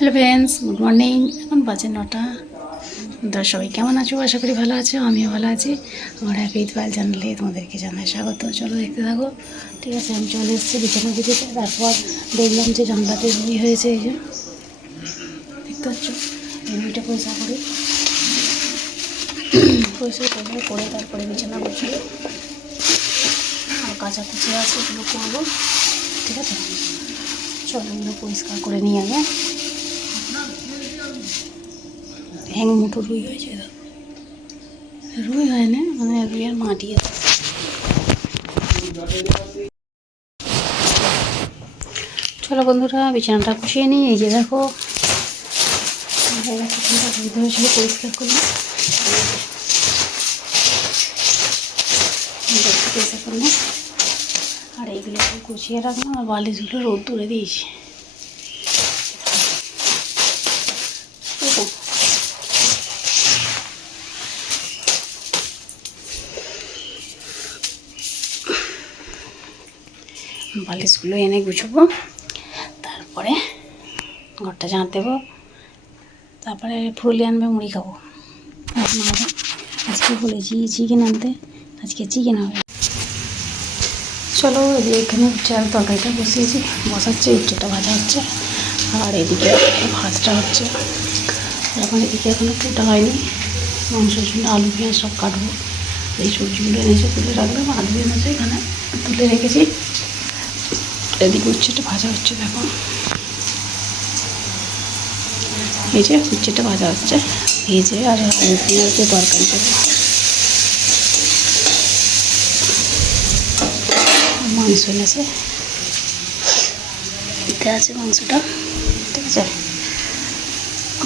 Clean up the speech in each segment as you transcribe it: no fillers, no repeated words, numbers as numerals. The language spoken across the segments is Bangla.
Hello friends, good morning. এখন বাজে 9টা। তোমরা সবাই কেমন আছো? আশা করি ভালো আছো। আমিও ভালো আছি। আমার হ্যাপি ইতবাল চ্যানেলে তোমাদেরকে জানাই স্বাগত। চলো দেখতে থাকো। ঠিক আছে, আমি চলে এসেছি বিছানা বিছিতে। তারপর দেখলাম যে জানলাতে রুই হয়েছে। এই যে দেখতে পাচ্ছ, এই রুইটা পরিষ্কার করে করে তারপরে বিছানা গুছিয়ে আর কাচাকুচি আছে, এগুলো করবো। ঠিক আছে, চলো এগুলো পরিষ্কার করে নিয়ে আগে। হ্যাং মুঠো রুই হয়েছে, রুই হয় না, মানে রুইয়ের মাটি আছে। চলো বন্ধুরা, বিছানাটা গুছিয়ে নিই। এই যে দেখো, রুই ধরেছিল, পরিষ্কার করলাম। পরিষ্কার করলাম আর এইগুলো গুছিয়ে রাখলাম। আর বালিশগুলো রোদ তুলে দিয়েছি। বালিশগুলো এনে গুছবো, তারপরে ঘরটা ঝাঁট দেবো, তারপরে ফুলি আনবে, মুড়ি খাবো। আজকে বলেছি চিকেন আনতে, আজকে চিকেন হবে। চলো, এখানে চাল তরকারিটা বসিয়েছি, বসাচ্ছে, উচ্চটা ভাজা হচ্ছে। আর এদিকে ভাজটা হচ্ছে। এখন এদিকে এখনো ফুটা হয়নি। মাংসের জন্য আলু পেঁয়াজ সব কাটবো। এই সবজিগুলো এনেছে, তুলে রাখলাম। আলু এনেছে, এখানে তুলে রেখেছি। এদিকে উচ্ছেটা ভাজা হচ্ছে। দেখো, এই যে উচ্ছেটা ভাজা হচ্ছে, ভেজে আর আলু পেঁয়াজ দিয়ে তরকারি করবো। মাংস এনেছে, এতে আছে মাংসটা। ঠিক আছে,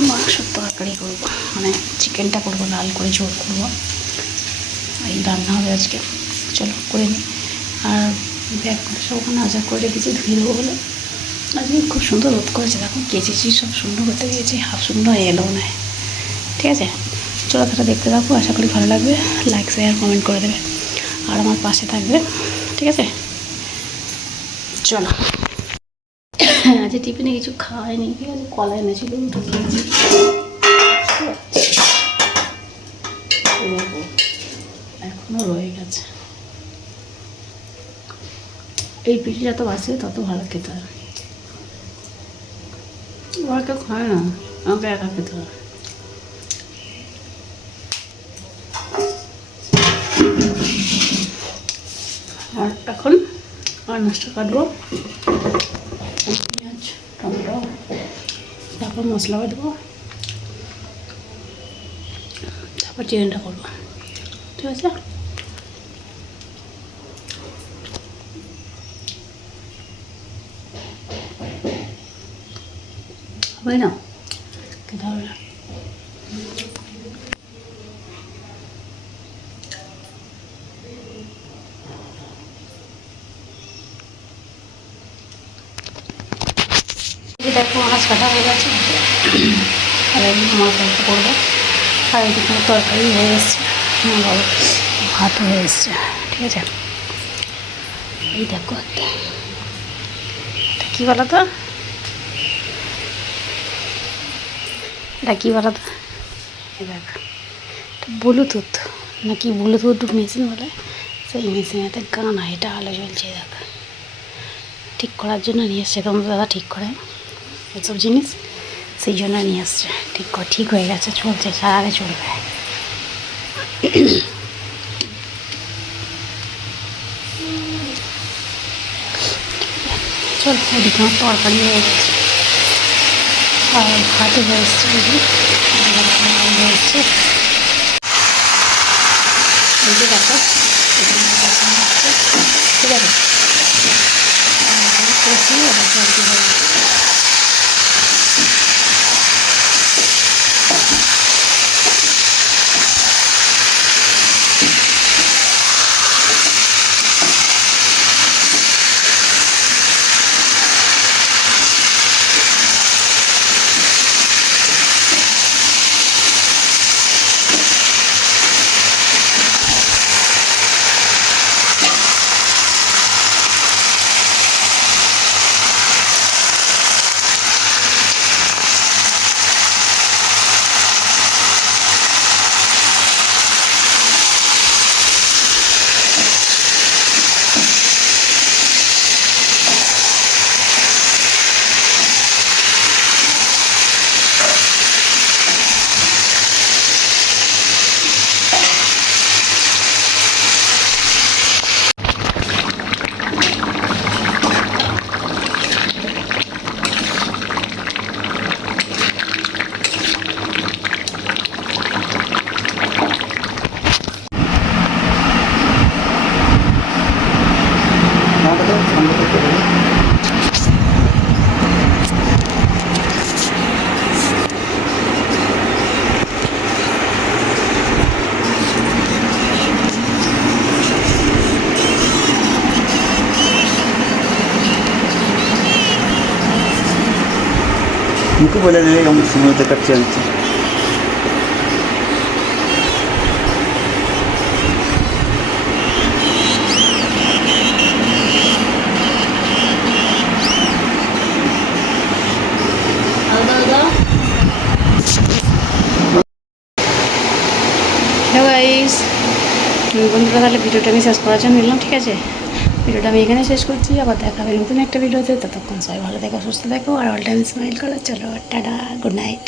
মাংসর তরকারি করবো, মানে চিকেনটা করবো, লাল করে ঝোল করবো। এই রান্না হবে আজকে। চলো করে নিই। আর ব্যাগগুলো সব ওখানে আজার করে রেখেছি, ধুয়ে দেবো বলে। আজকে খুব সুন্দর রোদ করেছে, দেখো কেচেছি, সব সুন্দর করতে গিয়েছি, হাফ সুন্দর এলো না। ঠিক আছে, চলো তারা দেখতে থাকো। আশা করি ভালো লাগবে। লাইক শেয়ার কমেন্ট করে দেবে আর আমার পাশে থাকবে। ঠিক আছে, চলো। আজকে টিফিনে কিছু খাওয়াইনি। ঠিক আছে, কলা এনেছিল, দুটো খেয়েছি। এখনো রয়ে গেছে। এই পিঠে যত বাসে তত ভালো খেতে হয়। ওরা কেউ খায় না, আমাকে একা খেতে হয়। আর এখন আনাজটা কাটবো, পেঁয়াজ টমেটো, তারপর মশলা বাটবো, তারপর চিকেনটা করবো। ঠিক আছে, হবে না, খেতে হবে না। দেখো, মাছ কাটা হয়ে গেছে। আর একদিন মাছ অল্প করবো। আর এদিকে তরকারি হয়ে এসছে, বাবা ভাতও হয়ে এসছে। ঠিক আছে, এই দেখো, এটা কী বলো তো, এটা কী বলো তো, দেখ, ব্লুটুথ নাকি ব্লুটুথ মেশিন বলে, সেই মেশিনেতে গান হয়, এটা আলো জ্বলছে। দেখ, ঠিক করার জন্য নিয়ে এসছে তোমাদের দাদা, ঠিক করে এসব জিনিস, সেই জন্য নিয়ে আসছে। ঠিক হয়ে গেছে, চলছে, সারারে চলবে। চল, ওদিকে আমার তরকারি হয়ে গেছে আর ভাতও হয়ে এসছে। হয়ে এসছে, এই যে দেখো, ঠিক আছে, কষি আবার জল দিয়ে হয়ে গেছে। तुमको बोले देगा हम समय तक कच्चे आंचे হ্যালো গাইস, বন্ধুরা তাহলে ভিডিওটা আমি শেষ করার জন্য নিলাম, ঠিক আছে? ভিডিওটা আমি এখানে শেষ করছি, আবার দেখাবে নতুন একটা ভিডিওতে। ততক্ষণ সবাই ভালো দেখো, সুস্থ দেখো, আর অল টাইম স্মাইল করো। চলো টাটা, গুড নাইট।